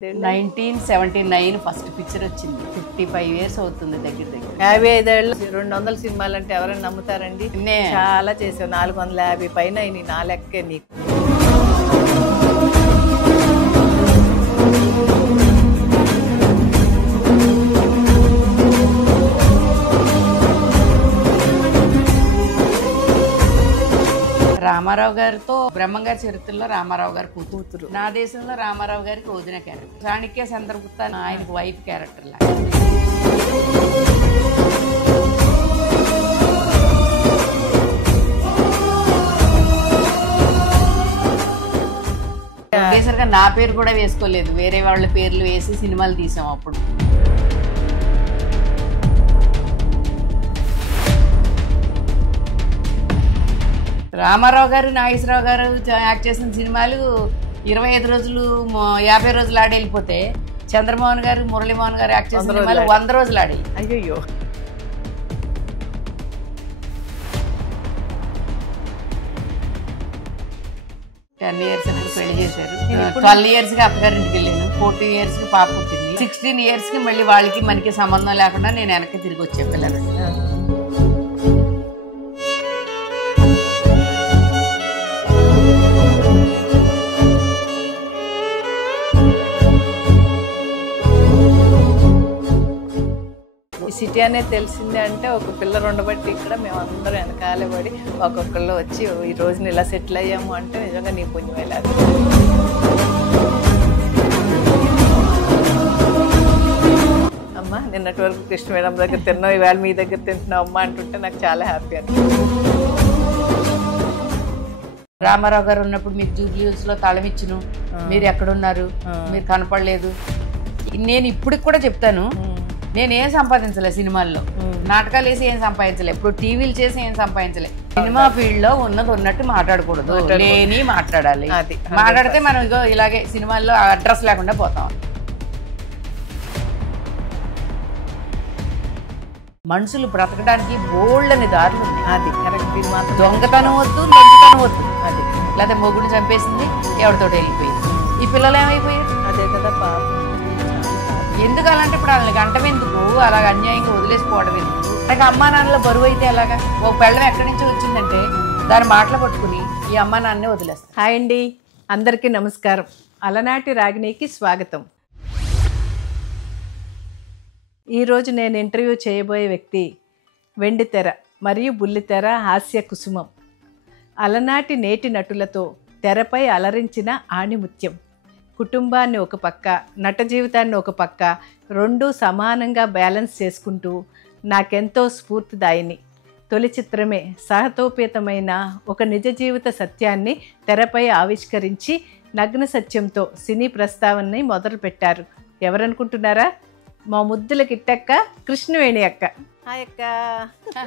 1979 first picture వచ్చింది. 55 years అవుతుంది దగ్గర దగ్గర. 55 ఏళ్ళు 200 సినిమాలు అంటే ఎవరైనా నమ్ముతారండి? చాలా చేసావు. 450 పైన అయినాయి నా లెక్కే నీకు. రామారావు గారితో బ్రహ్మంగారి చరిత్రలో రామారావు గారి కూతురు, నా దేశంలో రామారావు గారికి వదిన క్యారెక్టర్, చాణక్య చంద్రగుప్త ఆయనకు వైఫ్ క్యారెక్టర్ లా. ప్రొడ్యూసర్ గా నా పేరు కూడా వేసుకోలేదు, వేరే వాళ్ళ పేర్లు వేసి సినిమాలు తీసాం అప్పుడు. రామారావు గారు నాగేశ్వరరావు గారు యాక్ట్ చేసిన సినిమాలు 25 రోజులు 50 రోజులు ఆడి వెళ్ళిపోతే, చంద్రమోహన్ గారు మురళీమోహన్ గారు యాక్ట్ చేసిన సినిమాలు 100 రోజులు ఆడి. అయ్యో 10 years అప్పుడు పెళ్లి చేశారు. 12 years కి అత్తగారింటికి వెళ్ళాను. 14 years కి పాప పుట్టింది. 16 years కి మళ్ళీ వాళ్ళకి మనకి సంబంధం లేకుండా నేను వెనక్కి తిరిగి వచ్చే పిల్లలు. ఈ సిటీ అనేది తెలిసిందే అంటే ఒక పిల్లలు ఉండబట్టి ఇక్కడ మేము అందరం వెనకాలే పడి ఒక్కొక్కళ్ళు వచ్చి ఈ రోజున ఇలా సెటిల్ అయ్యాము అంటే నిజంగా నీ పుణ్యం వెళ్ళాలి. అమ్మ నిన్నటి వరకు కృష్ణ మేడం దగ్గర తిన్నావు, ఈవేళ మీ దగ్గర తింటున్నావు అమ్మ అంటుంటే నాకు చాలా హ్యాపీ అనిపిస్తుంది. రామారావు గారు ఉన్నప్పుడు మీకు జూబ్లీ హిల్స్ లో తాళమిచ్చును, మీరు ఎక్కడున్నారు, మీరు కనపడలేదు. నేను ఇప్పటికి కూడా చెప్తాను, నేనేం సంపాదించలే సినిమాల్లో, నాటకాలు వేసి ఏం సంపాదించలే, ఇప్పుడు టీవీలు చేసి ఏం సంపాదించలే. సినిమా ఫీల్డ్ లో ఉన్నది ఉన్నట్టు మాట్లాడకూడదు, లేని మాట్లాడాలి. మాట్లాడితే మనం ఇగో ఇలాగే సినిమాల్లో అడ్రస్ లేకుండా పోతాం. మనుషులు బ్రతకడానికి బోల్డని దారులు ఉన్నాయి. అది కరెక్ట్. దొంగతనం వద్దు, లంచతనం వద్దు. అది లేదా మొగుడిని చంపేసింది, ఎవరితో వెళ్ళిపోయింది. ఈ పిల్లలు ఏమైపోయారు? అదే కదా పాపం. ఎందుకు అలాంటి ఇప్పుడు వాళ్ళని గంటం ఎందుకు, అలాగ అన్యాయంగా వదిలేసిపోవడం ఎందుకు? నాకు అమ్మా నాన్నల బరువు అయితే ఎలాగా? ఒక పెళ్ళం ఎక్కడి నుంచి వచ్చిందంటే దాని మాటలు పట్టుకుని ఈ అమ్మా నాన్నే వదిలేస్తాను. హాయ్ అండి, అందరికీ నమస్కారం. అలనాటి రాగిణికి స్వాగతం. ఈరోజు నేను ఇంటర్వ్యూ చేయబోయే వ్యక్తి వెండితెర మరియు బుల్లితెర హాస్య కుసుమం. అలనాటి నేటి నటులతో తెరపై అలరించిన ఆణిముత్యం. కుటుంబాన్ని ఒక పక్క, నట జీవితాన్ని ఒక పక్క, రెండూ సమానంగా బ్యాలెన్స్ చేసుకుంటూ నాకెంతో స్ఫూర్తిదాయిని. తొలి చిత్రమే సహతోపేతమైన ఒక నిజ జీవిత సత్యాన్ని తెరపై ఆవిష్కరించి నగ్న సత్యంతో సినీ ప్రస్తావనని మొదలుపెట్టారు. ఎవరనుకుంటున్నారా? మా ముద్దుల కిట్టక్క, కృష్ణవేణి అక్క. హాయ్ అక్క.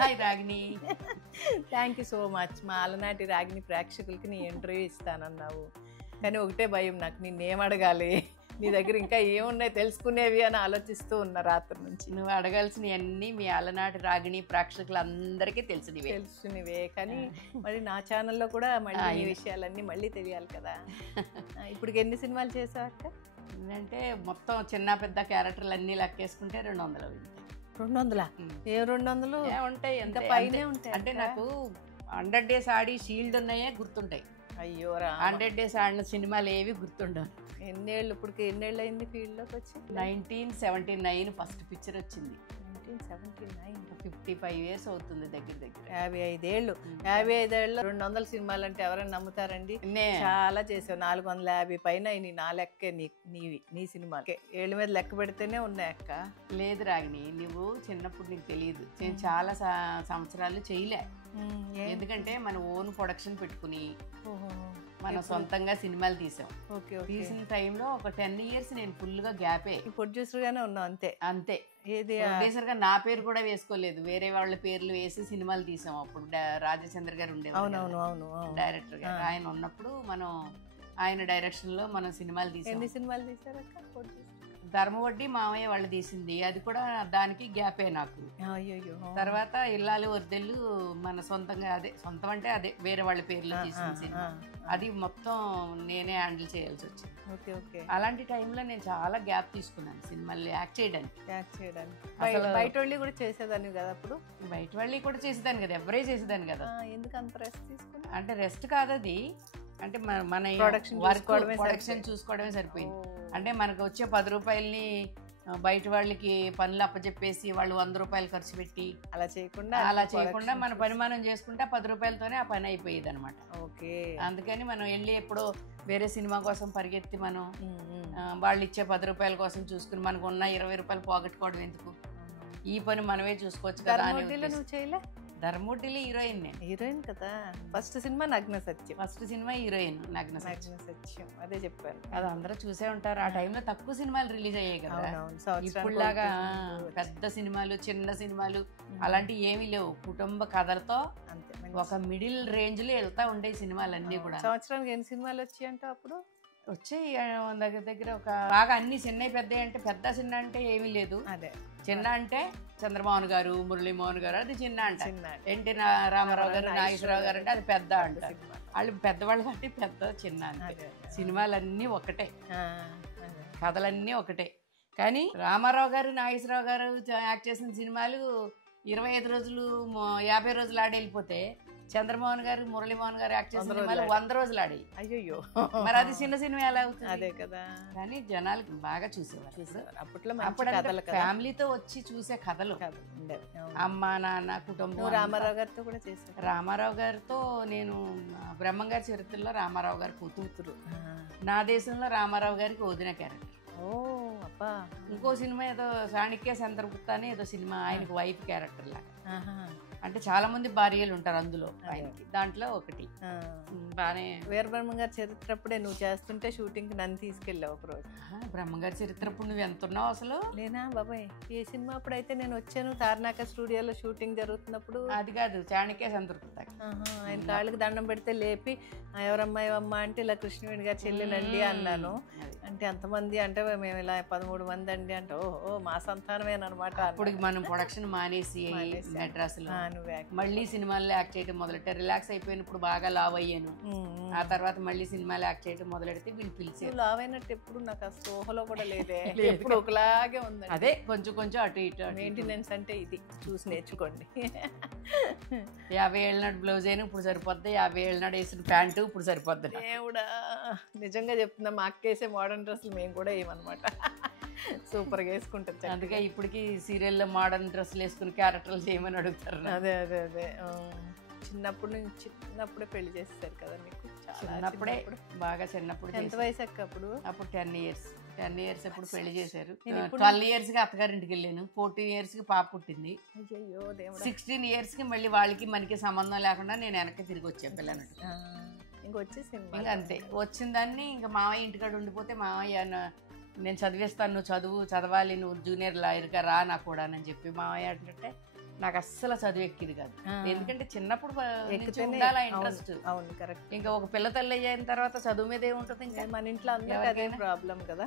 Hi Ragini. Thank you so much. మా అలనాటి రాగిణి ప్రేక్షకులకి నీ ఇంటర్వ్యూ ఇస్తానన్నావు, కానీ ఒకటే భయం నాకు, నిన్నేం అడగాలి, నీ దగ్గర ఇంకా ఏమున్నాయి తెలుసుకునేవి అని ఆలోచిస్తూ ఉన్నా రాత్రి నుంచి. నువ్వు అడగాల్సినవన్నీ మీ అలనాటి రాగిణి ప్రేక్షకులందరికీ తెలుసునివే, కానీ మరి నా ఛానల్లో కూడా మళ్ళీ ఈ విషయాలన్నీ మళ్ళీ తెలియాలి కదా. ఇప్పుడు ఎన్ని సినిమాలు చేసావు అక్క? అంటే మొత్తం చిన్న పెద్ద క్యారెక్టర్లు అన్నీ లెక్కేసుకుంటే 200. 200? ఏ 200 ఉంటాయి? ఎంత పైనే ఉంటాయి. అంటే నాకు 100 days ఆడి షీల్డ్ ఉన్నాయే గుర్తుంటాయి. అయ్యో, 100 days ఆడిన సినిమాలు ఏవి గుర్తుండవు. ఎన్నేళ్ళు ఇప్పటికి ఎన్నేళ్ళు అయింది ఫీల్డ్లోకి వచ్చి? 1979 ఫస్ట్ పిక్చర్ వచ్చింది. 1979. 55 years అవుతుంది దగ్గర దగ్గర. 55 ఏళ్ళు. 55 ఏళ్ళు 200 సినిమాలు అంటే ఎవరైనా నమ్ముతారండి? చాలా చేసావు. 450 పైన అయినాయి నా లెక్కే నీ సినిమా. ఏళ్ళ మీద లెక్క పెడితేనే ఉన్నాయి అక్క. లేదు రాగిణి, నువ్వు చిన్నప్పుడు నీకు తెలియదు, నేను చాలా సంవత్సరాలు చేయలే. ఎందుకంటే మన ఓన్ ప్రొడక్షన్ పెట్టుకుని మనం సొంతంగా సినిమాలు తీసాం. తీసిన టైంలో ఒక 10 years నేను ఫుల్ గా గ్యాపే. ప్రొడ్యూసర్ గానే ఉన్నావు అంతే. అంతే. ఏది ప్రొడ్యూసర్ గా నా పేరు కూడా వేసుకోలేదు, వేరే వాళ్ళ పేర్లు వేసి సినిమాలు తీసాం. అప్పుడు రాజచంద్ర గారు ఉండేవారు డైరెక్టర్ గారు. ఆయన ఉన్నప్పుడు మనం ఆయన డైరెక్షన్ లో మనం సినిమాలు తీసాం. ఎన్ని సినిమాలు తీసారక్క? ధర్మవడ్డీ మామయ్య వాళ్ళు తీసింది, అది కూడా దానికి గ్యాపే నాకు. అయ్యో. తర్వాత ఇల్లాలు వర్దెళ్ళు మన సొంతంగా, అదే సొంతం అంటే అదే వేరే వాళ్ళ పేర్లో తీసిన సినిమా, అది మొత్తం నేనే హ్యాండిల్ చేయాల్సి వచ్చింది. Okay okay. అలాంటి టైంలో నేను చాలా గ్యాప్ తీసుకున్నాను సినిమాల్లో యాక్ట్ చేయడానికి. బయట వాళ్ళు కూడా చేసేదాన్ని కదా అప్పుడు? బయట వాళ్ళు కూడా చేసేదాన్ని కదా, ఎవరే చేసేదాన్ని కదా. ఎందుకు అంత రెస్ట్ తీసుకున్నా? అంటే రెస్ట్ కాదు అది, అంటే మన ప్రొడక్షన్ చూసుకోవడమే సరిపోయింది. అంటే మనకు వచ్చే 10 రూపాయలని బయట వాళ్ళకి పనులు అప్పచెప్పేసి వాళ్ళు 100 రూపాయలు ఖర్చు పెట్టి అలా చేయకుండా మన పని మనం చేసుకుంటే 10 రూపాయలతోనే ఆ పని అయిపోయేది అనమాట. ఓకే. అందుకని మనం వెళ్ళి ఎప్పుడో వేరే సినిమా కోసం పరిగెత్తి మనం వాళ్ళు ఇచ్చే 10 రూపాయల కోసం చూసుకుని మనకు ఉన్న 20 రూపాయలు పోగొట్టుకోవడం ఎందుకు, ఈ పని మనమే చూసుకోవచ్చు కదా అని. ధర్మూటిలో హీరోయిన్ కదా. ఫస్ట్ సినిమా నగ్న సత్యం. ఫస్ట్ సినిమా హీరోయిన్ నగ్న సత్యం, అదే చెప్పాను. అది అందరూ చూసే ఉంటారు. ఆ టైంలో తక్కువ సినిమాలు రిలీజ్ అయ్యాయి కదా, ఇప్పుడులాగా పెద్ద సినిమాలు చిన్న సినిమాలు అలాంటివి ఏమీ లేవు. కుటుంబ కథలతో ఒక మిడిల్ రేంజ్ లో వెళ్తా ఉండే సినిమాలన్నీ కూడా. సంవత్సరానికి ఎన్ని సినిమాలు వచ్చాయంటే అప్పుడు? వచ్చాయి దగ్గర ఒక బాగా అన్ని చిన్నవి పెద్ద అంటే, పెద్ద చిన్న అంటే ఏమీ లేదు. అదే చిన్న అంటే చంద్రమోహన్ గారు, మురళీమోహన్ గారు, అది చిన్న అంట. ఎన్టీ రామారావు గారు, నాగేశ్వరరావు గారు అంటే అది పెద్ద అంటారు. వాళ్ళు పెద్దవాళ్ళు అంటే పెద్ద చిన్న అంటే. సినిమాలన్నీ ఒకటే, కథలన్నీ ఒకటే. కానీ రామారావు గారు, నాగేశ్వరరావు గారు యాక్ట్ చేసిన సినిమాలు 25 రోజులు 50 రోజులు ఆడి వెళ్ళిపోతే, చంద్రమోహన్ గారు, మురళీమోహన్ గారు యాక్ట్ చేసిన సినిమాలు 100 రోజులు ఆడి. అయ్యో, మరి అది చిన్న సినిమా ఎలా అవుతుంది? అదే కదా. కానీ జనాలకి బాగా చూసేవారు అప్పట్లో. ఫ్యామిలీతో వచ్చి చూసే కథలు, అమ్మ నాన్న కుటుంబం. రామారావు గారితో కూడా చేశాను. రామారావు గారితో నేను బ్రహ్మంగారి చరిత్రలో రామారావు గారి కూతురు, నా దేశంలో రామారావు గారికి వదిన క్యారెక్టర్. ఇంకో సినిమా ఏదో చాణక్య చంద్రగుప్త అని ఏదో సినిమా, ఆయనకు వైఫ్ క్యారెక్టర్ లాగా. అంటే చాలా మంది భార్యలు ఉంటారు అందులో, ఆయనకి దాంట్లో ఒకటి. బానే వీరబ్రహ్మంగారి చరిత్ర అప్పుడే నువ్వు చేస్తుంటే షూటింగ్ నన్ను తీసుకెళ్ళావు ఒక రోజు. బ్రహ్మంగారి చరిత్ర అప్పుడు నువ్వు ఎంత ఉన్నావు అసలు? లేనా బాబాయ్, ఏ సినిమా అప్పుడైతే నేను వచ్చాను, తారనాక స్టూడియోలో షూటింగ్ జరుగుతున్నప్పుడు. అది కాదు, చాణక్య చంద్రగుప్త. ఆయన కాళ్ళకి దండం పెడితే లేపి ఎవరమ్మాయి అమ్మ అంటే ఇలా కృష్ణవేణి గారి చెల్లెలండి అన్నాను. అంటే ఎంతమంది అంటే మేము ఇలా 13 మంది అండి అంటే, ఓహో మా సంతానమేనమాట. అప్పుడు మనం ప్రొడక్షన్ మానేసి మెడ్రాస్ లో మళ్ళీ సినిమాల్లో యాక్ట్ చేయడం మొదలెట్టారు. రిలాక్స్ అయిపోయినప్పుడు బాగా లావ్ అయ్యాను. ఆ తర్వాత మళ్ళీ సినిమాలో యాక్ట్ చేయడం మొదలెడితే వీళ్ళు పిలిచారు. లావ్ అయినట్టు ఎప్పుడు నాకు అసలు ఊహలో కూడా లేదే, ఎప్పుడు ఒకలాగే ఉంది. అదే కొంచెం కొంచెం అటు ఇటు. మెయింటెనెన్స్ అంటే ఇది చూసి నేర్చుకోండి. 50 ఏళ్ళ నాడు బ్లౌజ్ అయినా ఇప్పుడు సరిపోద్ది, 50 ఏళ్ళ నాడు వేసిన ప్యాంటు ఇప్పుడు సరిపోద్ది. దేవుడా, నిజంగా చెప్తున్నా, మా అక్కేసే మోడర్న్ డ్రెస్సులు మేము కూడా ఏమన్నమాట సూపర్గా వేసుకుంటారు. అందుకే ఇప్పటికి సీరియల్లో మోడర్న్ డ్రెస్సులు వేసుకుని క్యారెక్టర్లు చేయమని అడుగుతారు. అదే అదే అదే. చిన్నప్పుడే పెళ్లి చేస్తారు కదా మీకు? చిన్నప్పుడే, బాగా చిన్నప్పుడు. ఎంత వయసు అక్క అప్పుడు? అప్పుడు 10 ఇయర్స్ అప్పుడు పెళ్లి చేశారు. 12 years కి అత్తగారింటికి వెళ్ళాను. 14 years కి పాప పుట్టింది. 16 years కి మళ్ళీ వాళ్ళకి మనకి సంబంధం లేకుండా నేను వెనక్కి తిరిగి వచ్చాను పిల్లనట్టు. ఇంకా అంతే. వచ్చిన దాన్ని ఇంకా మామయ్య ఇంటికాడ ఉండిపోతే, మామయ్య నేను చదివేస్తాను, నువ్వు చదవాలి, నువ్వు జూనియర్ లాయర్గా రా నా కూడా అని చెప్పి మామయ్య అంటే నాకు అస్సలు చదువు ఎక్కిది కాదు. ఎందుకంటే చిన్నప్పుడు ఉండాలి ఇంట్రెస్ట్. ఇంకా ఒక పిల్ల తల్లి అయిన తర్వాత చదువు మీద ఏముంటుంది? ఇంకా మన ఇంట్లో అదే ప్రాబ్లం కదా.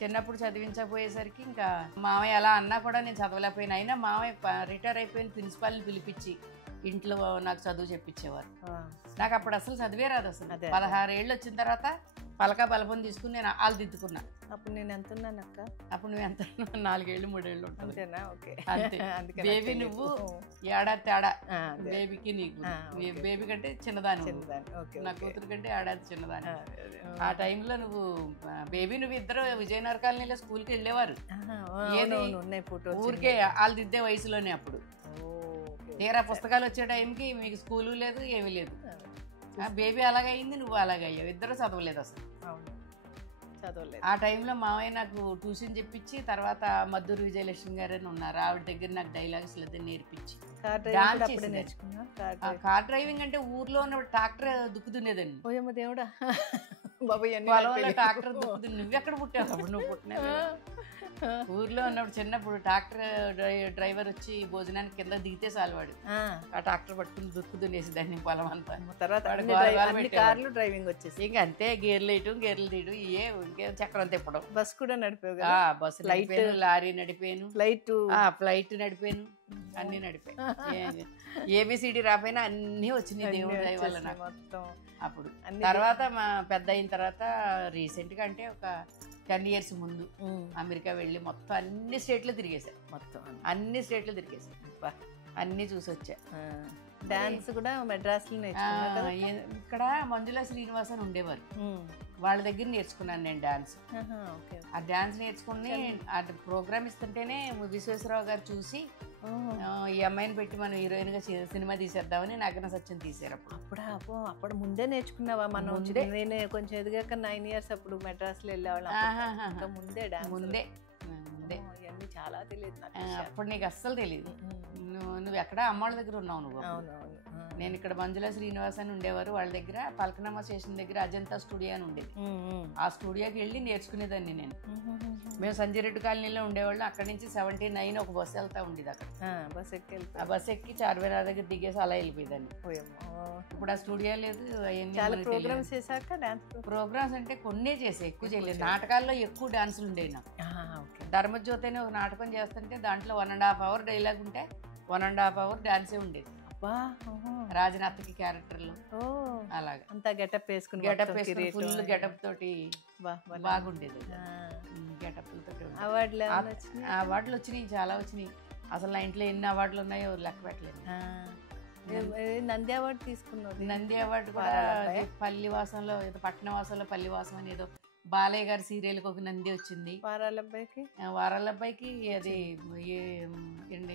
చిన్నప్పుడు చదివించకపోయేసరికి ఇంకా మామయ్య అలా అన్నా కూడా నేను చదవలేకపోయినా. అయినా మామయ్య రిటైర్ అయిపోయిన ప్రిన్సిపాల్ని పిలిపించి ఇంట్లో నాకు చదువు చెప్పించేవారు. నాకు అప్పుడు అసలు చదివే రాదు అసలు. 16 ఏళ్ళు వచ్చిన తర్వాత పలక బలపం తీసుకుని నేను ఆలు దిద్దుకున్నా. అప్పుడు నేను ఎంత ఉన్నాను అక్క? అప్పుడు నువ్వు ఎంత? 4 ఏళ్ళు 3 ఏళ్ళు ఉంటుంది. అంతేనా? ఓకే. అంతే. బేబీ నువ్వు ఏడాది తేడా బేబీకి, నీకు బేబీ కంటే చిన్నదాని, నా కూతురు కంటే ఏడాది చిన్నదాని. ఆ టైంలో నువ్వు ఇద్దరు విజయనగర కాలనీలో స్కూల్కి వెళ్ళేవారు. ఊరికే ఆలు దిద్దే వయసులోనే. అప్పుడు తీరా పుస్తకాలు వచ్చే టైంకి మీకు స్కూలు లేదు, ఏమీ లేదు. బేబీ అలాగయింది, నువ్వు అలాగయ్యావు. ఇద్దరు చదవలేదు అసలు. ఆ టైంలో మామయ్య నాకు ట్యూషన్ చెప్పించి, తర్వాత మద్దూరు విజయలక్ష్మి గారు అని ఉన్నారు, ఆవిడ దగ్గర నాకు డైలాగ్స్ లేదా నేర్పించి కార్ డ్రైవింగ్ అంటే ఊర్లో ఉన్న ట్రాక్టర్ దుక్కుతునేదండి. దేవుడా, ట్రాక్టర్ దుక్కుతుంది. నువ్వెక్కడ పుట్టావు? అప్పుడు నువ్వు పుట్టినా ఊర్లో ఉన్నప్పుడు చిన్నప్పుడు ట్రాక్టర్ డ్రైవర్ వచ్చి భోజనానికి కింద దిగితే చాలవాడు ఆ ట్రాక్టర్ పట్టుకుని దుక్కు దున్నేసి దాన్ని పొలం అంతా. తర్వాత కార్లు డ్రైవింగ్ వచ్చేసి ఇంకా అంతే, గేర్లు వేయటం గేర్లు తీయడం, ఇంకేం చక్రం తిప్పడం. బస్ కూడా నడిపావు? బస్సు నడిపాను, లారీ నడిపాను, ఫ్లైట్ నడిపాను, అన్ని నడిపాను. ఏబిసిడి రాపోయినా అన్ని వచ్చినాయి దేవుడి దయ వల్ల నాకు మొత్తం. అప్పుడు తర్వాత మా పెద్ద అయిన తర్వాత రీసెంట్ గా అంటే ఒక 10 years ముందు అమెరికా వెళ్ళి మొత్తం అన్ని స్టేట్లు తిరిగేసా. మొత్తం అన్ని స్టేట్లు తిరిగేసా, అన్ని చూసి వచ్చా. డాన్స్ కూడా మెడ్రాస్ లో ఇక్కడ మంజులా శ్రీనివాస్ అని ఉండేవారు, వాళ్ళ దగ్గర నేర్చుకున్నాను నేను డాన్స్. ఆ డాన్స్ నేర్చుకుని ఆ ప్రోగ్రామ్ ఇస్తుంటేనే విశ్వేశ్వరరావు గారు చూసి ఈ అమ్మాయిని పెట్టి మనం హీరోయిన్ గా సినిమా తీసేద్దామని నగ్న సత్యం తీసారు. అప్పుడు ముందే నేర్చుకున్నావా? మనం నేను కొంచెం ఎదిగాక 9 years అప్పుడు మెడ్రాస్ లో వెళ్ళేవాళ్ళం. ముందే ముందే ఇవన్నీ చాలా తెలియదు నాకు. అప్పుడు నీకు అస్సలు తెలియదు. నువ్వు ఎక్కడ అమ్మాళ్ళ దగ్గర ఉన్నావు నువ్వు. నేను ఇక్కడ మంజులా శ్రీనివాస్ అని ఉండేవారు, వాళ్ళ దగ్గర పల్కనమ్మ స్టేషన్ దగ్గర అజంతా స్టూడియో అని ఉండేది. ఆ స్టూడియోకి వెళ్ళి నేర్చుకునేదాన్ని నేను. మేము సంజయరెడ్డి కాలనీలో ఉండేవాళ్ళం. అక్కడి నుంచి 79 ఒక బస్సు వెళ్తా ఉండేది. అక్కడ ఆ బస్సు ఎక్కి చార్మినార్ దగ్గర దిగేసి అలా వెళ్ళిపోయేదాన్ని. ఇప్పుడు ఆ స్టూడియో లేదు. ప్రోగ్రామ్స్ అంటే కొన్నే చేసే, ఎక్కువ చేయలేదు. నాటకాల్లో ఎక్కువ డాన్సులు ఉండేవి నాకు. ధర్మజ్యోతి అని ఒక నాటకం చేస్తుంటే దాంట్లో 1.5 hour డైలాగ్ ఉంటే 1.5 hour డాన్సే ఉండేది. రాజనాథ్కి క్యారెక్టర్లు అలాగా అంతా గెటప్ వేసుకుని ఫుల్ గెటప్ తోటి బాగుండేది. గెటప్లతో అవార్డులు వచ్చినాయి, చాలా వచ్చినాయి. అసలు నా ఇంట్లో ఎన్ని అవార్డులు ఉన్నాయో లెక్క పెట్టలేదు. నంది అవార్డు తీసుకున్నావు? నంది అవార్డు కూడా పల్లివాసంలో ఏదో పట్నవాసంలో పల్లివాసం అని ఏదో బాలయ్య గారి సీరియల్కి ఒక నంది వచ్చింది. వారాలబ్బాయికి అది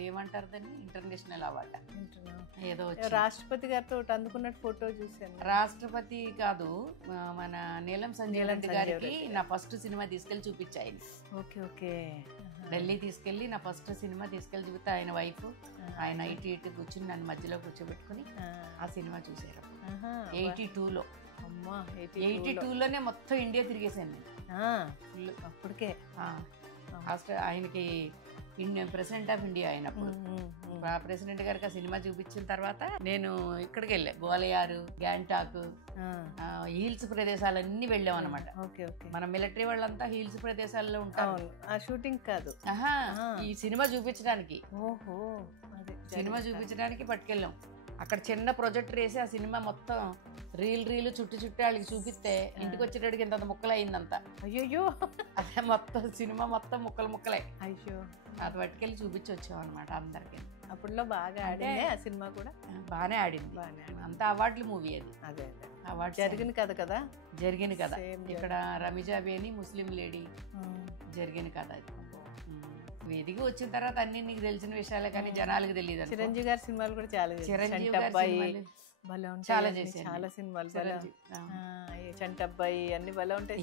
ఏమంటారు దాన్ని, ఇంటర్నేషనల్ అవార్డు ఏదో. రాష్ట్రపతి గారితో అందుకున్నట్టు ఫోటో చూసాను. రాష్ట్రపతి కాదు, మన నీలం సంజయ్ రెడ్డి గారికి నా ఫస్ట్ సినిమా తీసుకెళ్లి చూపించాయి. ఢిల్లీ తీసుకెళ్లి నా ఫస్ట్ సినిమా తీసుకెళ్లి చూపితే ఆయన వైఫ్ ఆయన ఇటు కూర్చుని నన్ను మధ్యలో కూర్చోబెట్టుకుని ఆ సినిమా చూసారు. 82లో 82లోనే మొత్తం ఇండియా తిరిగేసాను నేను. అప్పటికే ఆయనకి ప్రెసిడెంట్ ఆఫ్ ఇండియా అయినప్పుడు ప్రెసిడెంట్ గారికి ఆ సినిమా చూపించిన తర్వాత నేను ఇక్కడికి వెళ్ళా, గోలయారు, గ్యాంటాక్, హిల్స్ ప్రదేశాలన్నీ వెళ్ళాం అనమాట. మన మిలిటరీ వాళ్ళంతా హిల్స్ ప్రదేశాల్లో ఉంటారు. షూటింగ్ కాదు, ఈ సినిమా చూపించడానికి. సినిమా చూపించడానికి పట్టుకెళ్ళాం. అక్కడ చిన్న ప్రొజెక్టర్ వేసి ఆ సినిమా మొత్తం రీల్ చుట్టూ వాళ్ళకి చూపిస్తే ఇంటికి వచ్చేటడికి ఇంత ముక్కలు అయిందంతా. అయ్యో, అదే మొత్తం సినిమా మొత్తం ముక్కలే. అయ్యో, అది పట్టుకెళ్ళి చూపించి వచ్చాం అనమాట అందరికి. అప్పుడులో బాగా ఆడింది ఆ సినిమా కూడా. బాగానే ఆడింది. అంతా అవార్డులు మూవీ అది. అదే అవార్డు జరిగిన కదా జరిగిన కథ. ఇక్కడ రమిజాబి అని ముస్లిం లేడీ జరిగిన కథ అది. వేదిక వచ్చిన తర్వాత అన్ని నీకు తెలిసిన విషయాలే కానీ జనాలకు తెలియదు. చిరంజీవి గారి సినిమాలు కూడా చాలా, చాలా సినిమాలు చంటబ్బాయి అన్ని భలే ఉంటాయి.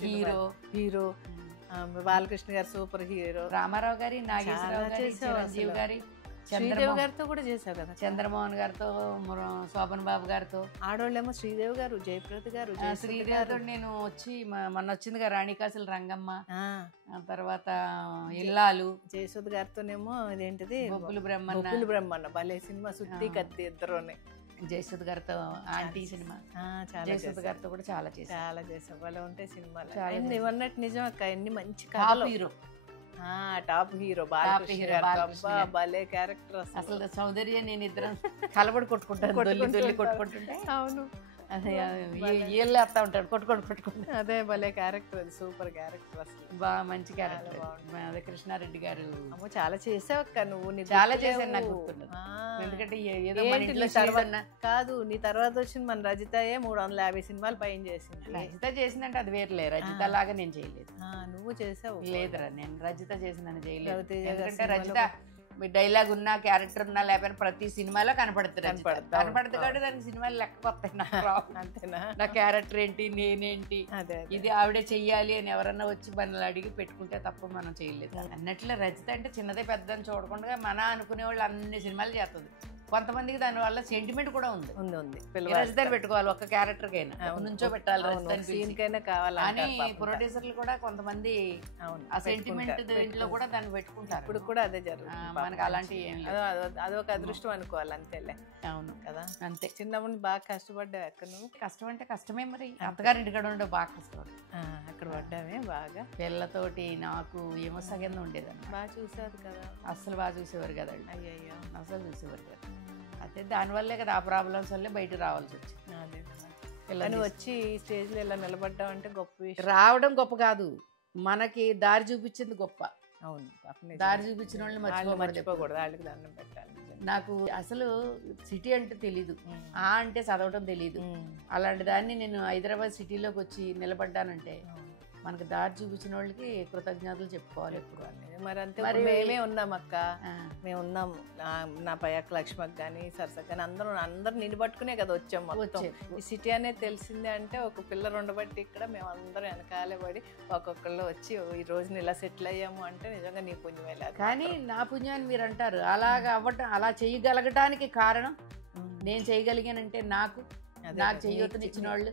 హీరో బాలకృష్ణ గారు సూపర్ హీరో, రామారావు గారి, నాగేశ్వరరావు గారి, చిరంజీవి గారి, శ్రీదేవి గారితో కూడా చేసావు కదా, చంద్రమోహన్ గారితో, శోభన్ బాబు గారితో. ఆడవాళ్ళేమో శ్రీదేవి గారు, జయప్రద గారు. శ్రీదేవి గారితో నేను వచ్చి మొన్న వచ్చింది కదా రాణికాసుల రంగమ్మ, తర్వాత ఇల్లాలు. జయసుధ గారితోనేమో ఇదేంటిది బొబ్బులు బ్రహ్మన్న భలే సినిమా, సుత్తి కత్తి ఇద్దరునే. జయసుధ గారితో ఆంటీ సినిమా, జయసుధ గారితో కూడా చాలా చేసావు. భలే ఉంటాయి సినిమాలు. ఇవన్నట్టు నిజం అక్క, ఎన్ని మంచి హీరో, టాప్ హీరో భలే క్యారెక్టర్. అసలు సౌందర్య నేను ఇద్దరం కలబడి కొట్టుకుంటుంటే అవును అదే ఏళ్ళేస్తా ఉంటాడు కొట్టుకుంటూ. అదే భలే క్యారెక్టర్, అది సూపర్ క్యారెక్టర్, అసలు బాగా మంచి క్యారెక్టర్. అదే కృష్ణారెడ్డి గారు. అమ్మో చాలా చేసావు అక్క నువ్వు. చాలా చేశాను, నాకు గుర్తున్నది. ఎందుకంటే ఏదో కాదు, నీ తర్వాత వచ్చింది మన రజితయే 350 సినిమాలు పైన చేసింది. రజిత చేసిందంటే అది వేరులే, రజిత లాగా నేను చేయలేదు. నువ్వు చేసావు. లేదురా, నేను రజిత చేసిందని చేయలేదు. ఎందుకంటే రజిత డైలాగ్ ఉన్నా, క్యారెక్టర్ ఉన్నా, లేకపోతే ప్రతి సినిమాలో కనపడుతుంది కాబట్టి దానికి సినిమాలు లెక్కపోతాయి. అంతేనా, నా క్యారెక్టర్ ఏంటి, నేనేంటి, ఇది ఆవిడే చెయ్యాలి అని ఎవరన్నా వచ్చి మనల్ని అడిగి పెట్టుకుంటే తప్ప మనం చేయలేదు. అన్నట్లు రజిత అంటే చిన్నదే పెద్దని చూడకుండా మన అనుకునే వాళ్ళు అన్ని సినిమాలు చేస్తుంది. కొంతమందికి దాని వల్ల సెంటిమెంట్ కూడా ఉంది. ఉంది రజదాని పెట్టుకోవాలి ఒక్క క్యారెక్టర్ కైనా, నుంచో పెట్టాలి రజదాని సీన్ కైనా కావాలి అని ప్రొడ్యూసర్లు కూడా కొంతమంది ఆ సెంటిమెంట్ ఇంట్లో కూడా దాన్ని పెట్టుకుంటారు. ఇప్పుడు కూడా అదే జరుగుతుంది. మనకి అలాంటివి ఏం లేదు. అదొక అదృష్టం అనుకోవాలి అంతేలే. అవును కదా, అంతే. చిన్నప్పుడు బాగా కష్టపడ్డావు. ఎక్కడ నువ్వు? కష్టం అంటే కష్టమే మరి. అత్తగారింటి కాడ ఉండే బాగా కష్టపడి అక్కడ పడ్డామే బాగా. పిల్లతోటి నాకు ఏమో సగంద ఉండేదండి. బాగా చూసేది కదా, అస్సలు బాగా చూసేవారు కదండి. అయ్యయ్యో అసలు చూసేవారు కదా. అయితే దానివల్లే కదా ఆ ప్రాబ్లమ్స్ వల్లే బయటకు రావాల్సి వచ్చింది. అదే పిల్లని వచ్చి స్టేజ్లో ఇలా నిలబడ్డావు అంటే గొప్ప విషయం. రావడం గొప్ప కాదు, మనకి దారి చూపించింది గొప్ప. అవును, దారి చూపించిన వాళ్ళని మర్చిపోకూడదు, వాళ్ళకి దండం పెట్టాలి. నాకు అసలు సిటీ అంటే తెలీదు, అంటే చదవటం తెలీదు. అలాంటి దాన్ని నేను హైదరాబాద్ సిటీలోకి వచ్చి నిలబడ్డానంటే మనకు దారి చూపించిన వాళ్ళకి కృతజ్ఞతలు చెప్పుకోవాలి ఎప్పుడు. మరి అంతే, మేమే ఉన్నాం అక్క, మేము ఉన్నాము. నా పయ్యక్క లక్ష్మక్ కానీ సరసక్ కానీ అందరూ నిన్ను పట్టుకునే కదా వచ్చాం మొత్తం. ఈ సిటీ అనేది తెలిసిందే అంటే ఒక పిల్ల ఉండబట్టి ఇక్కడ మేము అందరం వెనకాలే పడి ఒక్కొక్కళ్ళు వచ్చి ఈ రోజున ఇలా సెటిల్ అయ్యాము అంటే నిజంగా నీ పుణ్యమే లేదు. కానీ నా పుణ్యాన్ని మీరు అంటారు, అలాగా అవ్వటం, అలా చేయగలగటానికి కారణం నేను చేయగలిగానంటే నాకు చెయ్యొత్తనిచ్చిన వాళ్ళు,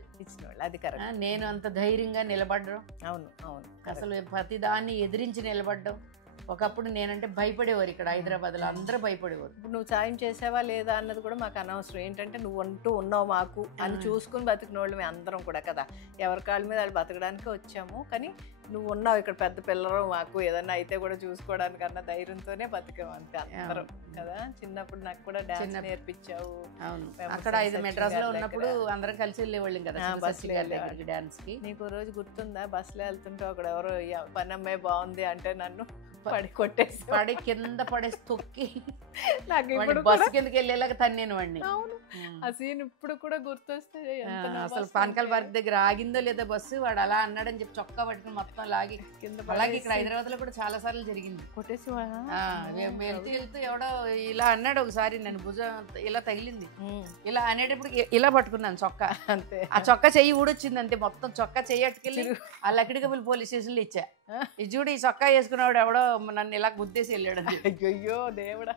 అది కరెక్ట్. నేను అంత ధైర్యంగా నిలబడడం. అవును అవును, అసలు ప్రతిదాన్ని ఎదిరించి నిలబడడం. ఒకప్పుడు నేనంటే భయపడేవారు, ఇక్కడ హైదరాబాద్లో అందరూ భయపడేవారు. ఇప్పుడు నువ్వు సాయం చేసావా లేదా అన్నది కూడా మాకు అనవసరం. ఏంటంటే నువ్వు అంటూ ఉన్నావు మాకు అని చూసుకుని బతికిన వాళ్ళు మేము అందరం కూడా కదా. ఎవరి కాళ్ళ మీద వాళ్ళు బతకడానికి వచ్చాము, కానీ నువ్వు ఉన్నావు ఇక్కడ పెద్ద పిల్లలు, మాకు ఏదన్నా అయితే కూడా చూసుకోవడానికి అన్న ధైర్యంతోనే బతికాము అంతే అందరం కదా. చిన్నప్పుడు నాకు కూడా డాన్స్ నేర్పించావు. అవును, అక్కడ మెడ్రాస్ లో ఉన్నప్పుడు అందరం కలిసి వెళ్ళేవాళ్ళం కదా డాన్స్ కి. నీకు రోజు గుర్తుందా, బస్సులో వెళ్తుంటే అక్కడ ఎవరో పని అమ్మాయి బాగుంది అంటే నన్ను కొట్టేసి పడి కింద పడేసి తొక్కి నాకు బస్సు కిందకి వెళ్ళేలాగా తన్నేను వాడిని. అవును, ఆ సీన్ ఇప్పుడు కూడా గుర్తొస్తే. అసలు పానకాల పార్క్ దగ్గర ఆగిందో లేదో బస్సు, వాడు అలా అన్నాడని చెప్పి చొక్కా పట్టుకుని మొత్తం లాగి కింద. అలాగే ఇక్కడ హైదరాబాద్ లో కూడా చాలా సార్లు జరిగింది. కొట్టేసి వెళ్తూ ఎవడో ఇలా అన్నాడు ఒకసారి, నన్ను భుజం ఇలా తగిలింది. ఇలా అనేటప్పుడు ఇలా పట్టుకున్నాను చొక్కా, అంతే. ఆ చొక్కా చెయ్యి ఊడొచ్చింది అంతే, మొత్తం చొక్కా చెయ్యి అట్టుకెళ్ళి ఆ లక్కిడికపల్లి పోలీస్ స్టేషన్ లో ఇచ్చా. ఇది చూడు, ఈ చొక్కా వేసుకున్నాడు ఎవడో నన్ను ఇలా గుద్దేసి వెళ్ళాడు. అయ్యో దేవుడా,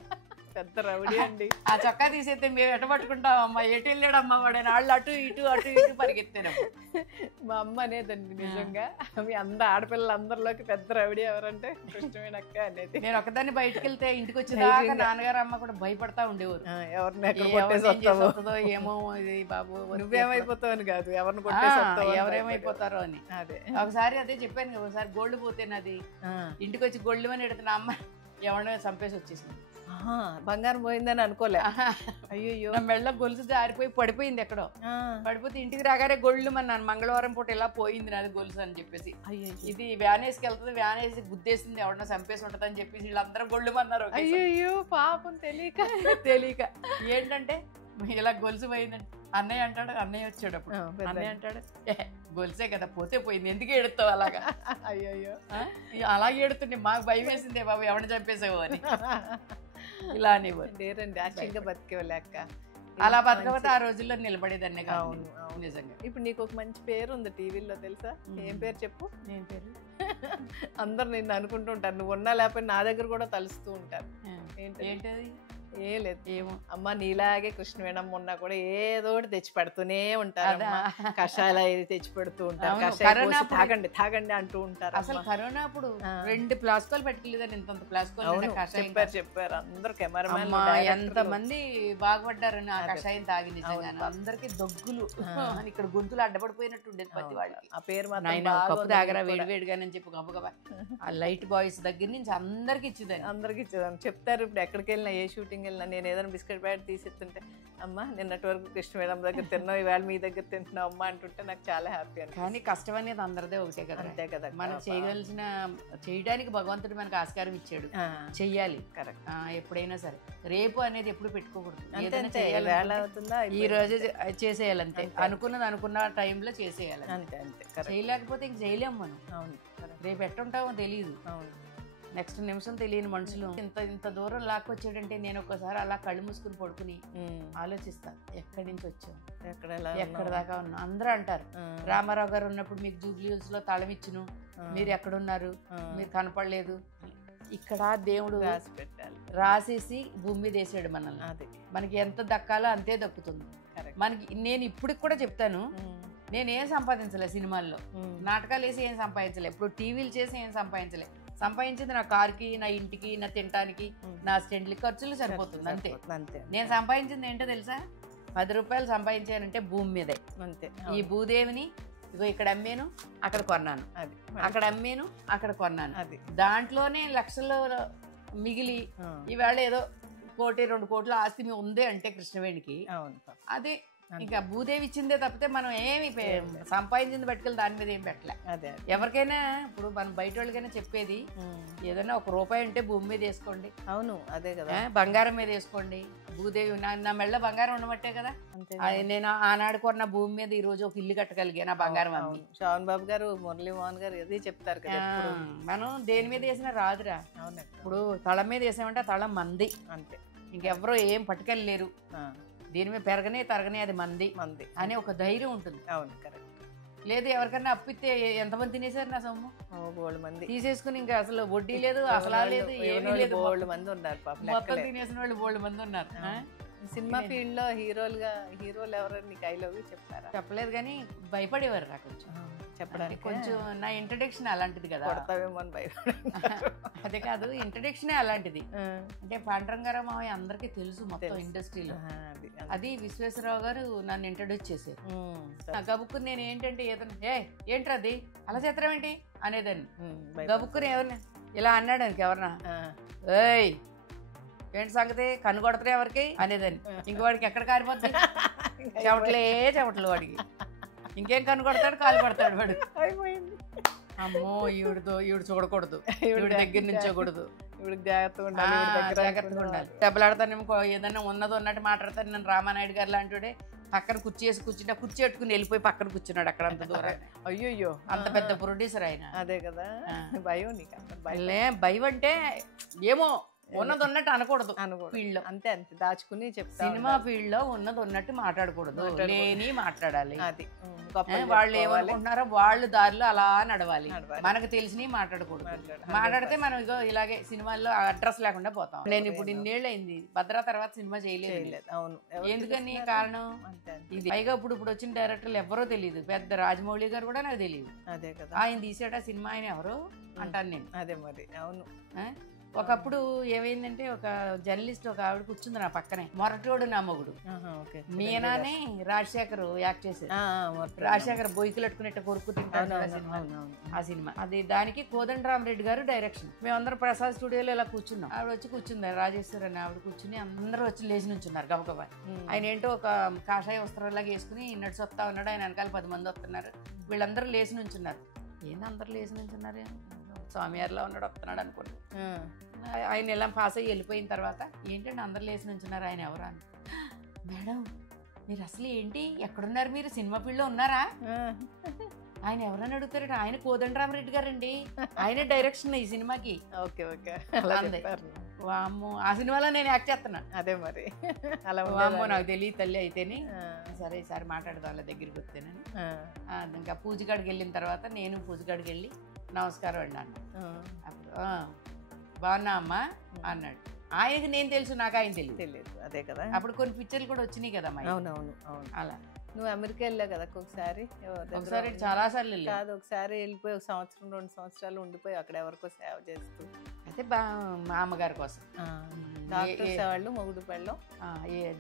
పెద్ద రౌడీ అండి. ఆ చొక్కా తీసేస్తే మేము ఎట పట్టుకుంటాం అమ్మా, ఎటు వెళ్ళాడమ్మా వాడు, వాళ్ళు అటు ఇటు పరిగెత్తాను. మా అమ్మ అనేదండి నిజంగా, మీ అందరు ఆడపిల్లలు అందరిలోకి పెద్ద రౌడీ ఎవరంటే కృష్ణవేణక్క అనేది. నేను ఒకదాన్ని బయటకు వెళ్తే ఇంటికి వచ్చేదాకా నాన్నగారు అమ్మ కూడా భయపడతా ఉండేవారు, ఎవరిని ఏమో ఇది బాబు నువ్వేమైపోతావు కాదు, ఎవరిని ఎవరేమైపోతారో అని. అదే ఒకసారి అదే చెప్పాను కదా, ఒకసారి గోల్డ్ పోతేనది ఇంటికి వచ్చి గోల్డ్ అని ఎడుతున్నా అమ్మ ఎవరినో చంపేసి వచ్చేసింది. బంగారం పోయిందని అనుకోలే. అయ్యో, నా మెళ్ళ గొలుసు జారిపోయి పడిపోయింది ఎక్కడో. పడిపోతే ఇంటికి రాగానే గొళ్ళు అన్నాను, మంగళవారం పూట ఇలా పోయింది నాది గొలుసు అని చెప్పేసి. ఇది వ్యాన్ వేసుకు వెళ్తుంది, వ్యాన్ వేసి గుద్దేసింది, ఎవరన్నా చంపేసి ఉంటది అని చెప్పేసి వీళ్ళందరూ గొళ్ళు అన్నారు. అయ్యో పాపం, తెలియక ఏంటంటే ఇలా గొలుసు పోయిందండి. అన్నయ్య అంటాడు, అన్నయ్య వచ్చాడు అప్పుడు, అన్నయ్య అంటాడు గొలుసే కదా పోతే పోయింది, ఎందుకు ఏడుస్తావు అలాగా. అయ్యో అలాగే ఏడుతుండే, మాకు భయం వేసిందే బాబు ఎవరిని చంపేసావు అని. ఇలా అనేవారు. లేరండి, ఆశ్చర్యంగా బతికేవాళ్ళక్క. అలా బతకపోతే ఆ రోజుల్లో నిలబడేదాన్ని. అవును నిజంగా. ఇప్పుడు నీకు ఒక మంచి పేరు ఉంది టీవీలో, తెలుసా? ఏం పేరు చెప్పు. ఏం పేరు? అందరు నిన్ను అనుకుంటూ ఉంటారు, నువ్వు ఉన్నా లేకపోతే నా దగ్గర కూడా తలుస్తూ ఉంటారు. ఏంటది? ఏ లేదు, ఏమో అమ్మ నీలాగే కృష్ణవేణమ్మ ఉన్నా కూడా ఏదో ఒకటి తెచ్చి పెడుతూనే ఉంటారు. కషాయాలు తెచ్చి పెడుతూ ఉంటారు, తాగండి తాగండి అంటూ ఉంటారు. అసలు కరోనా అప్పుడు 2 ప్లాస్కోలు పెట్టుకోలేదని ఇంత ప్లాస్కోలు చెప్పారు అందరు. కెమెరామెన్ ఎంత మంది బాగుపడ్డారని ఆ కషాయం తాగి. నిజంగా అందరికి దగ్గులు, ఇక్కడ గొంతులు అడ్డపడిపోయినట్టు ఉండేది ప్రతి వాళ్ళకి. ఆ పేరు కప్పు తాగరా వేడివేడిగానని చెప్పి గబగబా ఆ లైట్ బాయ్స్ దగ్గర నుంచి అందరికి ఇచ్చేదాన్ని. అందరికి ఇచ్చేదాన్ని చెప్తారు. ఇప్పుడు ఎక్కడికి వెళ్ళినా, ఏ షూటింగ్ వెళ్ళినా, నేను ఏదైనా బిస్కెట్ ప్యాకెట్ తీసిస్తుంటే అమ్మ నిన్నటి వరకు కృష్ణవేణం దగ్గర తిన్నావు, ఈవేళ మీ దగ్గర తింటున్నావు అమ్మ అంటుంటే నాకు చాలా హ్యాపీ అని. కానీ కష్టం అనేది అందరిదే ఒకటే కదా. అంతే కదా, మనం చేయడానికి భగవంతుడు మనకు ఆస్కారం ఇచ్చాడు, చెయ్యాలి. కరెక్ట్. ఎప్పుడైనా సరే రేపు అనేది ఎప్పుడు పెట్టుకోకూడదు. ఈ రోజు చేసేయాలంతే, అనుకున్నది అనుకున్న టైంలో చేసేయాలి. అంతే అంతే. చేయలేకపోతే ఇంక చేయలేము మనం. అవును, రేపు ఎట్టుంటామో తెలియదు. అవును, నెక్స్ట్ నిమిషం తెలియని మనుషులు. ఇంత దూరం లాక్కొచ్చాడంటే నేను ఒకసారి అలా కళ్ళు మూసుకుని పడుకుని ఆలోచిస్తాను, ఎక్కడి నుంచి వచ్చాం, ఎక్కడ దాకా ఉన్నాం. అందరూ అంటారు, రామారావు గారు ఉన్నప్పుడు మీకు జూబ్లీ హిల్స్ లో తాళం ఇచ్చును, మీరు ఎక్కడున్నారు, మీరు కనపడలేదు. ఇక్కడ దేవుడు రాసేసి భూమి మీద వేసాడు మనల్ని. అది మనకి ఎంత దక్కాలో అంతే దక్కుతుంది కరెక్ట్. మనకి. నేను ఇప్పటికి కూడా చెప్తాను, నేనేం సంపాదించలే సినిమాల్లో, నాటకాలు వేసి ఏం సంపాదించలే, ఇప్పుడు టీవీలు చేసి ఏం సంపాదించలే. సంపాదించింది నా కార్కి, నా ఇంటికి, నా తినటానికి, నా స్టెంట్లకి ఖర్చులు సరిపోతుంది అంతే. నేను సంపాదించింది ఏంటో తెలుసా? 10 రూపాయలు సంపాదించానంటే భూమి మీదే అంతే. ఈ భూదేవిని ఇగో ఇక్కడ అమ్మాను, అక్కడ కొన్నాను, అక్కడ అమ్మాను, అక్కడ కొన్నాను. దాంట్లోనే లక్షల్లో మిగిలి ఈవేళ ఏదో 1-2 కోట్ల ఆస్తి మీ ఉంది అంటే కృష్ణవేణికి అదే ఇంకా భూదేవి ఇచ్చిందే తప్పితే మనం ఏమి సంపాదించింది పట్టుకెళ్ళి దాని మీద ఏం పెట్టలే. ఎవరికైనా ఇప్పుడు మనం బయట వాళ్ళకైనా చెప్పేది, ఏదైనా 1 రూపాయి ఉంటే భూమి మీద వేసుకోండి. అవును, అదే కదా. బంగారం మీద వేసుకోండి. భూదేవి నా మెళ్ళ బంగారం ఉండబట్టే కదా నేను ఆనాడు కొన్న భూమి మీద ఈ రోజు ఒక ఇల్లు కట్టగలిగాను బంగారం అమ్మి. శ్రావణ్ బాబు గారు, మురళీమోహన్ గారు అదే చెప్తారు కదా, మనం దేని మీద వేసినా రాదురా. ఇప్పుడు తళం మీద వేసామంటే తళం మంది అంతే, ఇంకెవరో ఏం పట్టుకెళ్ళలేరు. దీని మీద పెరగనే తరగనే అది మంది అని ఒక ధైర్యం ఉంటుంది. అవును, కరెక్ట్. లేదు ఎవరికన్నా అప్పిస్తే ఎంతమంది తినేసారు నా సొమ్ము? బోల్డ్ మంది తీసేసుకుని ఇంకా అసలు వడ్డీ లేదు, అసలు లేదు, ఏమీ లేదు. బోల్డ్ మంది ఉన్నారు, మొత్తం తినేసిన వాళ్ళు బోల్డ్ మంది ఉన్నారు. సినిమా ఫీల్డ్ లో హీరోలు ఎవరైనా నీకు ఐ లవ్ యూ చెప్పారా? చెప్పలేదు, కానీ భయపడేవారు నాకు కొంచెం చెప్పడానికి. కొంచెం నా ఇంట్రడక్షన్ అలాంటిది కదా, అదే కాదు ఇంట్రడక్షన్ అలాంటిది. అంటే పాండురంగారావు మావయ్య అందరికీ తెలుసు మొత్తం ఇండస్ట్రీలో. అది విశ్వేశ్వరరావు గారు నన్ను ఇంట్రడ్యూస్ చేశారు. గబుక్కుని నేను ఏంటంటే ఏదైనా ఏంట్రా అది అలా చేస్తాం ఏంటి అనేదాన్ని. గబుక్కుని ఎవరిని ఇలా అన్నాడు అనుకో, ఎవరన్నా ఏయ్ ఏంటి సంగతి కన్ను కొడతారు ఎవరికి అనేదాన్ని. ఇంక వాడికి ఎక్కడ కారిపోతుంది, చెమటలు వాడికి. ఇంకేం కన్ను కొడతాడు, కాలు పడతాడు వాడు. అమ్మో ఈవిడ చూడకూడదు, ఈవిడ దగ్గర నుంచోకూడదు, జాగ్రత్తగా ఉండాలి. దెబ్బలాడతానేమో ఏదైనా ఉన్నదో ఉన్నట్టు మాట్లాడతాను. నేను రామానాయుడు గారు లాంటి పక్కన కుర్చీ వేసి కూర్చుంటే కుర్చీ పెట్టుకుని వెళ్ళిపోయి పక్కన కూర్చున్నాడు అక్కడ అంత దూరం. అయ్యో అంత పెద్ద ప్రొడ్యూసర్ ఆయన. అదే కదా భయం. నీకు భయం అంటే ఏమో ఉన్నది ఉన్నట్టు అనకూడదు ఫీల్డ్ లో, అంతే అంతే దాచుకుని చెప్తా. సినిమా ఫీల్డ్ లో ఉన్నది ఉన్నట్టు మాట్లాడకూడదు, లేని మాట్లాడాలి. అది వాళ్ళు ఏమనుకుంటున్నారో వాళ్ళు దారిలో అలా నడవాలి. మనకు తెలిసి మాట్లాడకూడదు. మాట్లాడితే మనం ఇగో ఇలాగే సినిమాల్లో అడ్రస్ లేకుండా పోతాం. నేను ఇప్పుడు 2 ఏళ్ళు అయింది భద్రా తర్వాత సినిమా చేయలేదు. అవును, ఎందుకని కారణం ఇది. పైగా ఇప్పుడు వచ్చిన డైరెక్టర్లు ఎవరో తెలియదు. పెద్ద రాజమౌళి గారు కూడా నాకు తెలియదు. అదే కదా, ఆయన తీసాడా సినిమా ఆయన ఎవరు అంటాను నేను. అదే మరి. అవును, ఒకప్పుడు ఏమైందంటే ఒక జర్నలిస్ట్ ఒక ఆవిడ కూర్చుంది నా పక్కనే, మొరటోడు నా మొగుడు. మీనానే రాజశేఖర్ యాక్ట్ చేశారు. రాజశేఖర్ బొయ్యికలు అట్టుకునేట్టు కొరుకు తింటాను ఆ సినిమా. అది దానికి కోదండరామరెడ్డి గారు డైరెక్షన్. మేమందరం ప్రసాద్ స్టూడియోలో ఇలా కూర్చున్నాం. ఆవిడ వచ్చి కూర్చుంది, రాజేశ్వరి అని ఆవిడ కూర్చుని అందరూ వచ్చి లేచి నుంచున్నారు గబగబా. ఆయన ఏంటో ఒక కాషాయ వస్త్రాలాగా వేసుకుని నడిచొస్తా ఉన్నాడు. ఆయన వెనకాల 10 మంది వస్తున్నారు. వీళ్ళందరూ లేచి నుంచున్నారు. ఏంది అందరు లేచి నుంచున్నారు, స్వామివారిలో ఉన్నాడు వస్తున్నాడు అనుకోండి. ఆయన ఇలా పాస్ అయ్యి వెళ్ళిపోయిన తర్వాత ఏంటంటే అందరు లేచి నుంచున్నారు. ఆయన ఎవరా అని, మేడం మీరు అసలు ఏంటి ఎక్కడున్నారు, మీరు సినిమా ఫీల్డ్లో ఉన్నారా? ఆయన ఎవరని అడుగుతారు. ఆయన కోదండరామరెడ్డి గారండి, ఆయన డైరెక్షన్ ఈ సినిమాకి. ఓకే ఓకే, వామ్మో ఆ సినిమాలో నేను యాక్ట్ చేస్తున్నా. అదే మరి అలా వామ్మో నాకు తెలియదు తల్లి. అయితేనే సరే ఈసారి మాట్లాడదాం వాళ్ళ దగ్గరికి వస్తేనని. ఇంకా పూజగాడికి వెళ్ళిన తర్వాత నేను పూజగాడికి వెళ్ళి నమస్కారం అన్నాను. అప్పుడు బాగున్నా అమ్మా అన్నాడు. ఆయనకి నేను తెలుసు, నాకు ఆయన తెలియదు. అదే కదా, అప్పుడు కొన్ని పిక్చర్లు కూడా వచ్చినాయి కదా. అవునవును అవును. అలా నువ్వు అమెరికా వెళ్ళావు కదా ఒకసారి చాలా సార్లు కాదు, ఒకసారి వెళ్ళిపోయి 1 సంవత్సరం 2 సంవత్సరాలు ఉండిపోయి అక్కడ ఎవరికో సేవ చేస్తూ. అయితే మా అమ్మగారి కోసం డాక్టర్స్ వాళ్ళు మొగుడు పెళ్ళం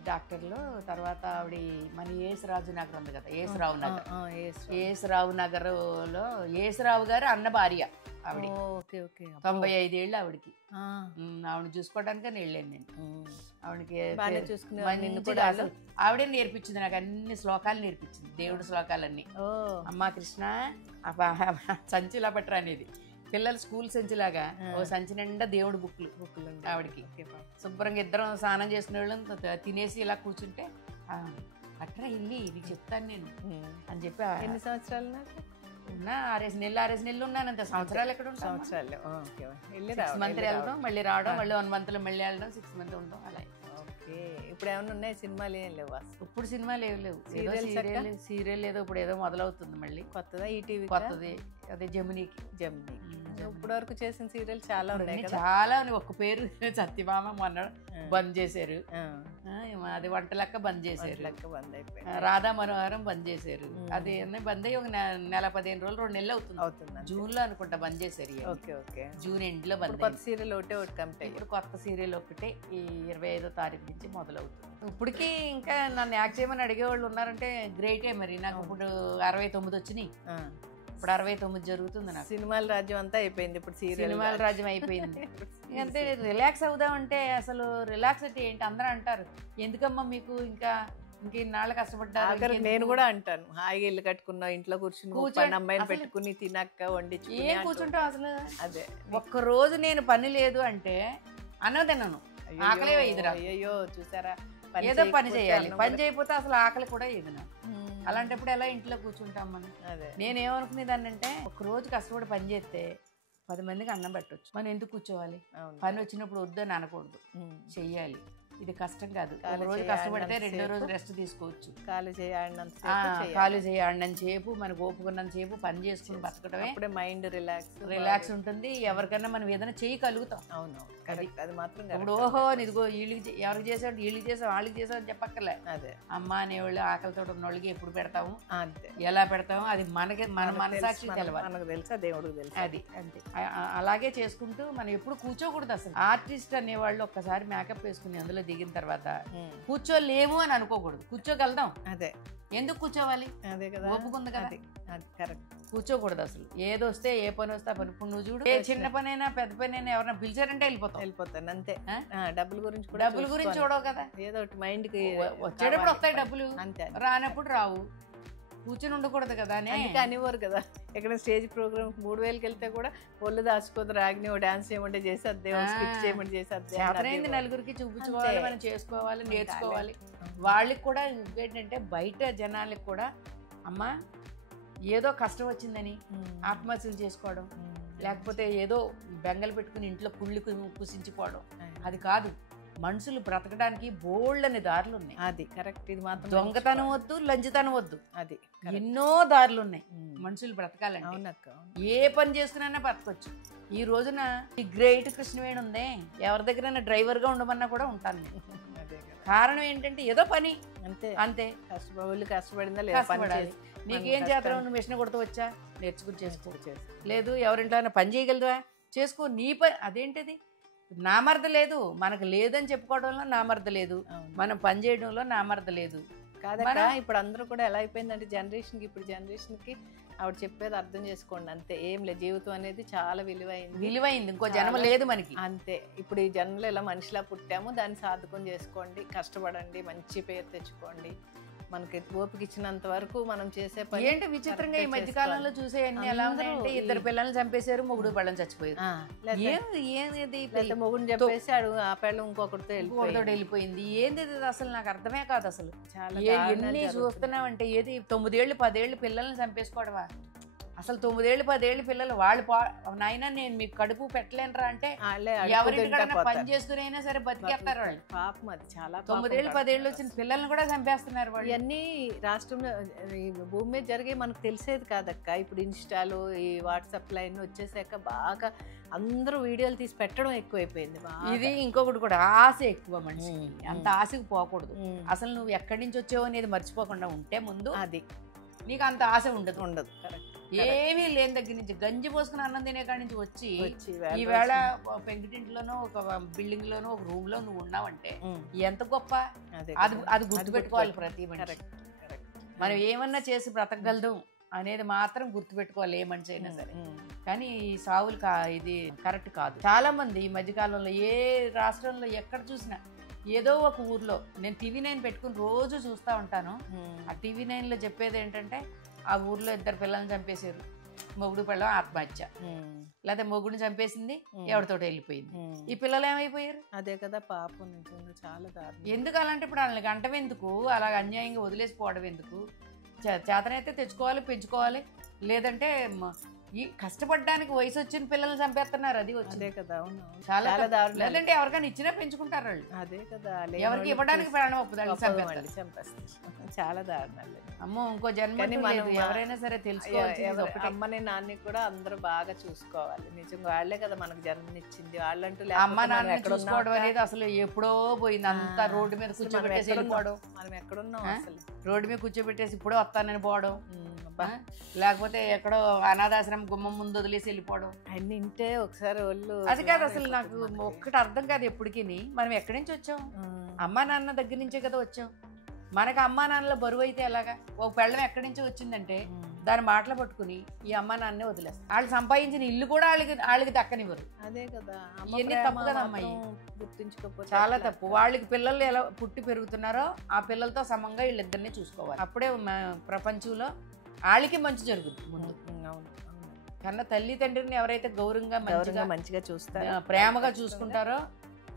డాక్టర్లు. తర్వాత ఆవిడ మన ఏసురాజు నగర్ ఉంది కదా, ఏసురావు నగర్. ఏసురావు నగర్లో ఏసురావు గారు అన్న భార్య ఆవిడ. 95 ఏళ్ళు ఆవిడకి. ఆవిడ చూసుకోవడానికి వెళ్ళాను నేను. ఆవిడకి ఆవిడే నేర్పించింది నాకు, అన్ని శ్లోకాలు నేర్పించింది, దేవుడి శ్లోకాలన్నీ. అమ్మా కృష్ణ సంచిలా పట్టరా అనేది, పిల్లలు స్కూల్ సంచిలాగా ఓ సంచి నిండా దేవుడి బుక్లు ఆవిడకి. శుభ్రంగా ఇద్దరం స్నానం చేసుకునే వాళ్ళం తినేసి ఇలా కూర్చుంటే అట్రా వెళ్ళి నీకు చెప్తాను నేను అని చెప్పి. ఎన్ని సంవత్సరాలు నాకు ఉన్నా 6 నెలలు ఉన్నాను అంతే. సంవత్సరాలు ఎక్కడ ఉంటాం, సంవత్సరాలు 6 మంత్లు వెళ్దాం మళ్ళీ రావడం, మళ్ళీ 1 మంత్ మళ్ళీ వెళ్ళడం, 6 మంత్ ఉండడం అలా. ఓకే, ఇప్పుడు ఏమన్నా ఉన్నాయి సినిమాలు? ఏం లేవు ఇప్పుడు సినిమాలు ఏం లేవు. సీరియల్ ఏదో ఇప్పుడు ఏదో మొదలవుతుంది మళ్ళీ కొత్తదా, ఈటీవీ కొత్తది అదే జమునికి. ఇప్పటి వరకు చేసిన సీరియల్ చాలా ఉన్నాయి, చాలా ఒక్క పేరు సత్యభామ మొన్న బంద్ చేశారు, అది వంట లెక్క బంద్ చేశారు, రాధా మనోహరం బంద్ చేశారు, అది బంద్ అయ్యి ఒక నెల 15 రోజులు 2 నెలలు అవుతుంది, జూన్ లో అనుకుంటా బంద్ చేశారు. జూన్ ఎండ్ లో బంద్. కొత్త సీరియల్ ఒకటి కంప్లీట్. ఇప్పుడు కొత్త సీరియల్ ఒకటే ఈ 25వ తారీఖు నుంచి మొదలవుతుంది. ఇప్పటికీ ఇంకా నన్ను యాక్ట్ చేయమని అడిగేవాళ్ళు ఉన్నారంటే గ్రేటే. మరి నాకు ఇప్పుడు 69 వచ్చినాయి, ఇప్పుడు 69 జరుగుతుంది. నాకు సినిమాల రాజ్యం అంతా అయిపోయింది, ఇప్పుడు సినిమాల రాజ్యం అయిపోయింది. అంటే రిలాక్స్ అవుదామంటే అసలు రిలాక్స్ అంటే ఏంటి అందరూ అంటారు, ఎందుకమ్మా మీకు ఇంకా ఇన్నాళ్ళు కష్టపడ్డారు. నేను కూడా అంటాను, హాయిగా ఇల్లు కట్టుకున్నా, ఇంట్లో కూర్చుని అమ్మాయిని పెట్టుకుని తినక్క వండించు ఏం కూర్చుంటావు అసలు. అదే ఒక్కరోజు నేను పని లేదు అంటే అన్నదన్నాను, ఆకలే ఇదిరా. అయ్యో చూసారా, ఏదో పని చేయాలి, పని చేయకపోతే అసలు ఆకలి కూడా ఏదైనా. అలాంటప్పుడు ఎలా ఇంట్లో కూర్చుంటాం మనం. నేనేమనుకునేదాన్ని అంటే ఒక రోజు కష్టపడి పని చేస్తే 10 మందికి అన్నం పెట్టవచ్చు, మనం ఎందుకు కూర్చోవాలి. పని వచ్చినప్పుడు వద్దని అనకూడదు, చెయ్యాలి. ఇది కష్టం కాదు, ఒక రోజు కష్టపడితే 2వ రోజు రెస్ట్ తీసుకోవచ్చు. ఖాళీ చేయాడినంత సేపు మనకు ఓపుకున్నంత సేపు పని చేసుకుని బతకడమే మైండ్ రిలాక్స్ ఉంటుంది. ఎవరికైనా మనం ఏదైనా చేయగలుగుతాం. అవును, అది మాత్రం. ఇప్పుడు ఓహో ఇదిగో వీళ్ళకి ఎవరికి చేసాడు, వీళ్ళకి చేసావు, వాళ్ళకి చేసావు అని చెప్పక్కర్లే. అదే అమ్మ అనేవాళ్ళు ఆకలితో ఉన్న వాళ్ళకి ఎప్పుడు పెడతాము, ఎలా పెడతాము, అది మన మనసాక్షి తెలవాలి, మనకు తెలుసా, దేవుడికి తెలుసు. అది అంతే. అలాగే చేసుకుంటూ మనం ఎప్పుడు కూర్చోకూడదు. అసలు ఆర్టిస్ట్ అనేవాళ్ళు ఒక్కసారి మేకప్ వేసుకుని అందులో దిగిన తర్వాత కూర్చోలేము అని అనుకోకూడదు, కూర్చోగలుగుతాం. అదే ఎందుకు కూర్చోవాలి, అదే కదా, ఓపుకుంది కదా. కరెక్ట్, కూర్చోకూడదు అసలు. ఏదొస్తే ఏ పని వస్తే ఆ పని. ఇప్పుడు నువ్వు చూడు, ఏ చిన్న పని అయినా పెద్ద పని అయినా ఎవరైనా పిలిచారంటే వెళ్ళిపోతాను అంతే. డబ్బుల గురించి చూడవు కదా, ఏదో ఒకటి మైండ్ కి వచ్చేటప్పుడు వస్తాయి డబ్బులు, అంతే. రానప్పుడు రావు, కూర్చొని ఉండకూడదు కదా అని అనేవారు కదా. ఎక్కడ స్టేజ్ ప్రోగ్రామ్ 3000కి వెళ్తే కూడా ఒళ్ళు దాచుకోదు, రాగిని డాన్స్ చేయమంటే చేసేద్దే, స్కిట్ చేయమంటే చేసేద్దే. చేతనైంది నలుగురికి చూపించుకోవాలి, మనం చేసుకోవాలి, నేర్చుకోవాలి. వాళ్ళకి కూడా ఏంటంటే బయట జనాలకి కూడా అమ్మా ఏదో కష్టం వచ్చిందని ఆత్మహత్యలు చేసుకోవడం, లేకపోతే ఏదో బెంగలు పెట్టుకుని ఇంట్లో కుళ్ళి కుసించిపోవడం, అది కాదు. మనుషులు బ్రతకడానికి బోల్డని దారులు ఉన్నాయి. అది కరెక్ట్. ఇది మాత్రం దొంగతనం వద్దు, లంచతనం వద్దు, అది ఎన్నో దారులు ఉన్నాయి మనుషులు బ్రతకాలంటే. ఏ పని చేసుకున్నా బ్రతకొచ్చు. ఈ రోజున ఈ గ్రేట్ కృష్ణవేణి ఉందే, ఎవరి దగ్గరైనా డ్రైవర్ గా ఉండమన్నా కూడా ఉంటాను. కారణం ఏంటంటే ఏదో పని, అంతే అంతే. కష్టపడిందా కష్టపడాలి. నీకేం చేస్తావు, నువ్వు మిషన్ కొడుతూ వచ్చా, నేర్చుకుని చేసుకోవచ్చు. లేదు ఎవరింట్లో పని చేయగలదువా, చేసుకో నీ పని. అదేంటిది నామర్ద లేదు, మనకు లేదని చెప్పుకోవడంలో నామర్ద లేదు, మనం పని చేయడంలో నామర్ద లేదు. కాదా, ఇప్పుడు అందరూ కూడా ఎలా అయిపోయిందంటే జనరేషన్కి, ఇప్పుడు జనరేషన్కి ఆవిడ చెప్పేది అర్థం చేసుకోండి అంతే. ఏం లేదు, జీవితం అనేది చాలా విలువైంది, ఇంకో జన్మ లేదు మనకి, అంతే. ఇప్పుడు ఈ జన్మలో ఇలా మనిషిలా పుట్టాము, దాన్ని సాధకం చేసుకోండి, కష్టపడండి, మంచి పేరు తెచ్చుకోండి. మనకి ఓపిక ఇచ్చినంత వరకు మనం చేసే పని. ఏంటి విచిత్రంగా ఈ మధ్య కాలంలో చూసేయన్ని ఎలా ఉన్నాయంటే, 2 పిల్లల్ని చంపేశారు, మొగుడు పెళ్ళని చచ్చిపోయారు. మొగుడిని చంపేసి ఆ పెళ్ళం ఇంకొకరితో వెళ్ళిపోయింది. ఏంది అసలు నాకు అర్థమే కాదు అసలు. ఎన్ని చూస్తున్నామంటే ఏది 9 ఏళ్ళు 10 ఏళ్ళు పిల్లల్ని చంపేసుకోవడమా అసలు. 9 ఏళ్ళు 10 ఏళ్ళు పిల్లలు వాళ్ళు నాయన నేను మీకు కడుపు పెట్టలేనరా అంటే ఎవరింటికైనా పని చేసుకుని అయినా సరే బతికేస్తారు వాళ్ళు. పాపం అది చాలా. 9 ఏళ్ళు 10 ఏళ్ళు వచ్చిన పిల్లల్ని కూడా చంపేస్తున్నారు వాళ్ళు. ఇవన్నీ రాష్ట్రంలో భూమి మీద జరిగే మనకు తెలిసేది కాదక్క. ఇప్పుడు ఇన్స్టాలు ఈ వాట్సాప్ లైన్ వచ్చేసాక బాగా అందరూ వీడియోలు తీసి పెట్టడం ఎక్కువైపోయింది. ఇది ఇంకొకటి కూడా ఆశ ఎక్కువ మనిషికి. అంత ఆశకు పోకూడదు. అసలు నువ్వు ఎక్కడి నుంచి వచ్చావు అనేది మర్చిపోకుండా ఉంటే ముందు అది నీకు అంత ఆశ ఉండదు. ఏమీ లేని దగ్గర నుంచి గంజి పోసుకుని అన్నం తినే కాడి నుంచి వచ్చి ఈవేళ పెంకుటింట్లోనో ఒక బిల్డింగ్ లోనో ఒక రూమ్ లో నువ్వు ఉన్నావంటే ఎంత గొప్ప. అది గుర్తుపెట్టుకోవాలి ప్రతి మనిషి. మనం ఏమన్నా చేసి బ్రతకగలదు అనేది మాత్రం గుర్తుపెట్టుకోవాలి ఏ మనిషి అయినా సరే. కానీ ఈ సావులు ఇది కరెక్ట్ కాదు. చాలా మంది ఈ మధ్యకాలంలో ఏ రాష్ట్రంలో ఎక్కడ చూసినా ఏదో ఒక ఊర్లో, నేను TV9 పెట్టుకుని రోజు చూస్తూ ఉంటాను. ఆ TV9లో చెప్పేది ఏంటంటే ఆ ఊర్లో 2 పిల్లల్ని చంపేశారు, మొగుడు పిల్ల ఆత్మహత్య, లేకపోతే మొగుడిని చంపేసింది ఎవరితో వెళ్ళిపోయింది. ఈ పిల్లలు ఏమైపోయారు? అదే కదా పాపం, చాలా దారుణం. ఎందుకు అలాంటి ఇప్పుడు వాళ్ళని గంటం ఎందుకు, అలాగ అన్యాయంగా వదిలేసిపోవడం ఎందుకు? చేతనైతే తెచ్చుకోవాలి, పెంచుకోవాలి, లేదంటే ఈ కష్టపడడానికి వయసు వచ్చిన పిల్లల్ని చంపేస్తున్నారు. అది అదే కదా. అవును, చాలా దారుణం. లేదంటే ఎవరికైనా ఇచ్చినా పెంచుకుంటారు వాళ్ళు. అదే కదా, ఎవరికి ఇవ్వడానికి ప్రాణం ఒప్పుదాన్ని చంపేస్తారు. చాలా దారుణాలు. అమ్మో, ఇంకో జన్మ ఎవరైనా సరే తెలుసుకోవాలి. అమ్మని నాన్ని కూడా అందరూ బాగా చూసుకోవాలి. నిజంగా వాళ్ళే కదా మనకు జన్మనిచ్చింది. వాళ్ళంటూ అమ్మ నాన్న చూసుకోవడం అనేది అసలు ఎప్పుడో పోయింది. అంతా రోడ్డు మీద కూర్చోబెట్టేసి వెళ్ళిపోవడం. మనం ఎక్కడున్నాం అసలు? రోడ్డు మీద కూర్చోబెట్టేసి ఇప్పుడే వస్తానని పోవడం, లేకపోతే ఎక్కడో అనాథాశ్రమం గుమ్మం ముందు వదిలేసి వెళ్ళిపోవడం. అన్ని ఇంటే ఒకసారి ఒళ్ళు. అది కాదు అసలు నాకు ఒక్కటి అర్థం కాదు ఎప్పటికీ, మనం ఎక్కడి నుంచి వచ్చాం? అమ్మా నాన్న దగ్గర నుంచే కదా వచ్చాం. మనకు అమ్మా నాన్నల బరువు అయితే ఎలాగా? ఒక పెళ్ళం ఎక్కడి నుంచి వచ్చిందంటే దాని మాటలు పట్టుకుని ఈ అమ్మా నాన్నే వదిలేస్తారు. వాళ్ళు సంపాదించిన ఇల్లు కూడా వాళ్ళకి దక్కనివ్వరు. అదే కదా, ఇవన్నీ తప్పు కదా అమ్మాయి, గుర్తుంచుకోకపోతే చాలా తప్పు. వాళ్ళకి పిల్లలు ఎలా పుట్టి పెరుగుతున్నారో ఆ పిల్లలతో సమంగా వీళ్ళిద్దరిని చూసుకోవాలి. అప్పుడే ప్రపంచంలో వాళ్ళకి మంచి జరుగుతుంది ముందు. కన్నా తల్లి తండ్రిని ఎవరైతే గౌరవంగా మంచిగా చూస్తారో, ప్రేమగా చూసుకుంటారో,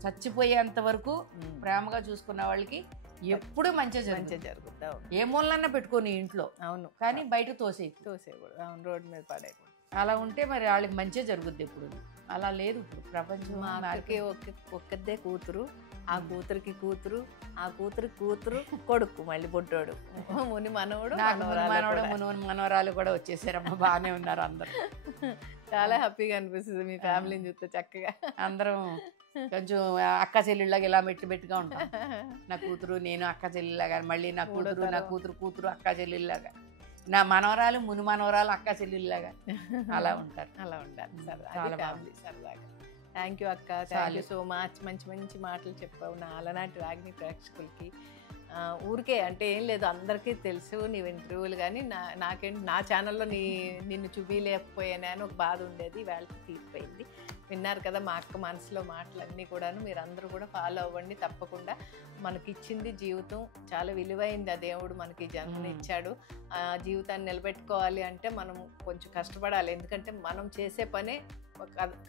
చచ్చిపోయేంత వరకు ప్రేమగా చూసుకున్న వాళ్ళకి ఎప్పుడు మంచిగా జరుగుతుంది. ఏ మూలన్నా పెట్టుకోని ఇంట్లో. అవును, కానీ బయట తోసేయకూడదు. అవును, రోడ్డు మీద పడేయకూడదు. అలా ఉంటే మరి వాళ్ళకి మంచిగా జరుగుద్ది. ఎప్పుడు అలా లేదు ఇప్పుడు ప్రపంచం. ఒక్కదే కూతురు, ఆ కూతురికి కూతురు, ఆ కూతురికి కూతురు, కొడుకు, మళ్ళీ బొడ్డోడు, ముని మనవడు, మనవరాలు కూడా వచ్చేసారమ్మా. బాగానే ఉన్నారు అందరు. చాలా హ్యాపీగా అనిపిస్తుంది మీ ఫ్యామిలీని చూస్తే. చక్కగా అందరం కొంచెం అక్క చెల్లెళ్ళగా ఇలా మెట్టుగా ఉంటాం. నా కూతురు నేను అక్క చెల్లెళ్ళగా, మళ్ళీ నా కూతురు అక్క చెల్లెళ్ళగా, నా మనవరాలు ముని మనవరాలు అక్క చెల్లెళ్ళగా అలా ఉంటారు. అలా ఉండాలి. సరదాగా. థ్యాంక్ యూ అక్క, థ్యాంక్ యూ సో మచ్. మంచి మంచి మాటలు చెప్పావు నా అలనాటి రాగిణి ప్రేక్షకులకి. ఊరికే అంటే ఏం లేదు, అందరికీ తెలుసు నీవు ఇంటర్వ్యూలు, కానీ నాకేంటి నా ఛానల్లో నిన్ను చూపించలేకపోయాను అని ఒక బాధ ఉండేది. వాళ్ళకి తీరిపోయింది. విన్నారు కదా మా అక్క మనసులో మాటలన్నీ కూడాను. మీరు అందరూ కూడా ఫాలో అవ్వండి తప్పకుండా. మనకిచ్చింది జీవితం, చాలా విలువైంది. ఆ దేవుడు మనకి జన్మని ఇచ్చాడు. ఆ జీవితాన్ని నిలబెట్టుకోవాలి అంటే మనం కొంచెం కష్టపడాలి. ఎందుకంటే మనం చేసే పనే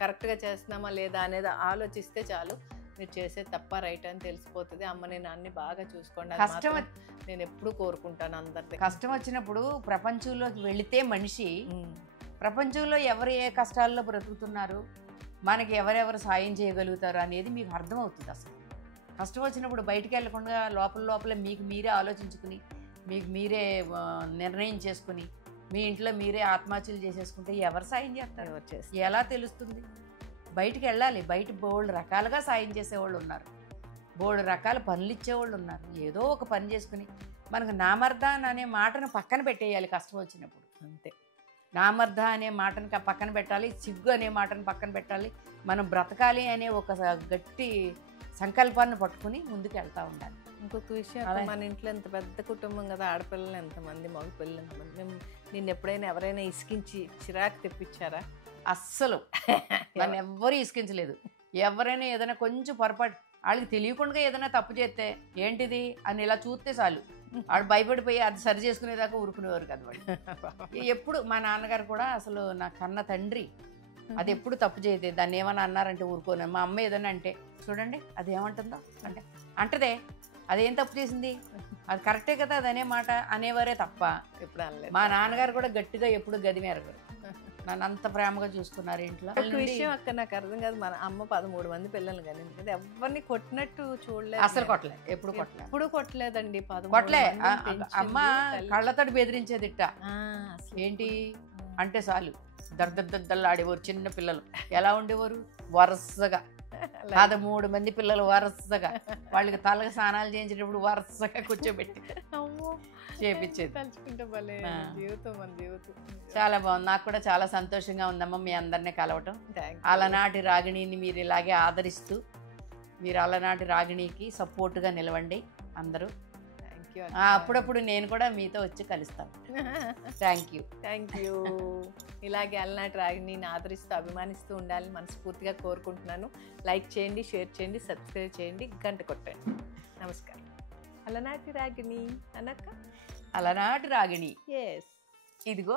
కరెక్ట్గా చేస్తున్నామా లేదా అనేది ఆలోచిస్తే చాలు. మీరు చేసే తప్ప రైట్ అని తెలిసిపోతుంది. అమ్మని నాన్ని బాగా చూసుకోండి. కష్టం నేను ఎప్పుడు కోరుకుంటాను అందరికీ. కష్టం వచ్చినప్పుడు ప్రపంచంలోకి వెళితే మనిషి ప్రపంచంలో ఎవరు ఏ కష్టాల్లో బ్రతుకుతున్నారు, మనకి ఎవరెవరు సాయం చేయగలుగుతారు అనేది మీకు అర్థమవుతుంది. అసలు కష్టం వచ్చినప్పుడు బయటికి వెళ్ళకుండా లోపల మీకు మీరే ఆలోచించుకుని, మీకు మీరే నిర్ణయం చేసుకుని, మీ ఇంట్లో మీరే ఆత్మహత్యలు చేసేసుకుంటే ఎవరు సాయం చేస్తారు? ఎలా తెలుస్తుంది? బయటికి వెళ్ళాలి. బయట బోల్డ్ రకాలుగా సాయం చేసేవాళ్ళు ఉన్నారు, బోల్డ్ రకాల పనులు ఇచ్చేవాళ్ళు ఉన్నారు. ఏదో ఒక పని చేసుకుని మనకు నామర్దాన్ అనే మాటను పక్కన పెట్టేయాలి కష్టం వచ్చినప్పుడు. అంతే, నామర్ధ అనే మాటను పక్కన పెట్టాలి, సిగ్గు అనే మాటను పక్కన పెట్టాలి. మనం బ్రతకాలి అనే ఒక గట్టి సంకల్పాన్ని పట్టుకుని ముందుకు వెళ్తూ ఉండాలి. ఇంకొక విషయం, మన ఇంట్లో ఎంత పెద్ద కుటుంబం కదా, ఆడపిల్లలు ఎంతమంది, మగ పిల్లలు ఎంతమంది. మేము నిన్ను ఎప్పుడైనా ఎవరైనా ఇసుకించి చిరాకు తెప్పించారా? అస్సలు నన్ను ఎవ్వరూ ఇసుకించలేదు. ఎవరైనా ఏదైనా కొంచెం పొరపాటు, వాళ్ళకి తెలియకుండా ఏదైనా తప్పు చేస్తే ఏంటిది అని ఇలా చూస్తే చాలు, వాళ్ళు భయపడిపోయి అది సరి చేసుకునేదాకా ఊరుకునేవారు కదా వాళ్ళు. ఎప్పుడు మా నాన్నగారు కూడా అసలు నా కన్న తండ్రి అది ఎప్పుడు తప్పు చేయదే, దాన్ని ఏమన్నా అన్నారంటే ఊరుకోను. మా అమ్మ ఏదన్నా అంటే చూడండి అది ఏమంటుందో అంటే అంటదే, అదేం తప్పు చేసింది, అది కరెక్టే కదా అది అనే మాట అనేవారే తప్ప ఎప్పుడు అనలేదు. మా నాన్నగారు కూడా గట్టిగా ఎప్పుడు గదిమేరగారు. నన్ను అంత ప్రేమగా చూసుకున్నారు ఇంట్లో. ఒక విషయం అక్కడ నాకు అర్థం కాదు, మన అమ్మ 13 మంది పిల్లలు కానీ ఎవరిని కొట్టినట్టు చూడలేదు. అసలు కొట్టలే, ఎప్పుడు కొట్టలేదండి. కొట్టలే. అమ్మ కళ్ళతోటి బెదిరించేదిట్ట. ఏంటి అంటే చాలు దద్దలాడేవారు చిన్న పిల్లలు. ఎలా ఉండేవారు? వరుసగా 13 మంది పిల్లలు వరుసగా, వాళ్ళకి తలకి స్నానాలు చేయించేటప్పుడు వరుసగా కూర్చోబెట్టి చేపించేది. చాలా బాగుంది. నాకు కూడా చాలా సంతోషంగా ఉందమ్మా మీ అందరినీ కలవటం. అలనాటి రాగిణిని మీరు ఇలాగే ఆదరిస్తూ, మీరు అలనాటి రాగిణికి సపోర్ట్గా నిలవండి అందరూ. అప్పుడప్పుడు నేను కూడా మీతో వచ్చి కలుస్తాను. Thank you. ఇలాగే అలనాటి రాగిణిని ఆదరిస్తూ అభిమానిస్తూ ఉండాలని మనస్ఫూర్తిగా కోరుకుంటున్నాను. లైక్ చేయండి, షేర్ చేయండి, సబ్స్క్రైబ్ చేయండి, గంట కొట్టండి. నమస్కారం. అలనాటి రాగిణి అనక్క, అలనాటి రాగిణి. ఎస్, ఇదిగో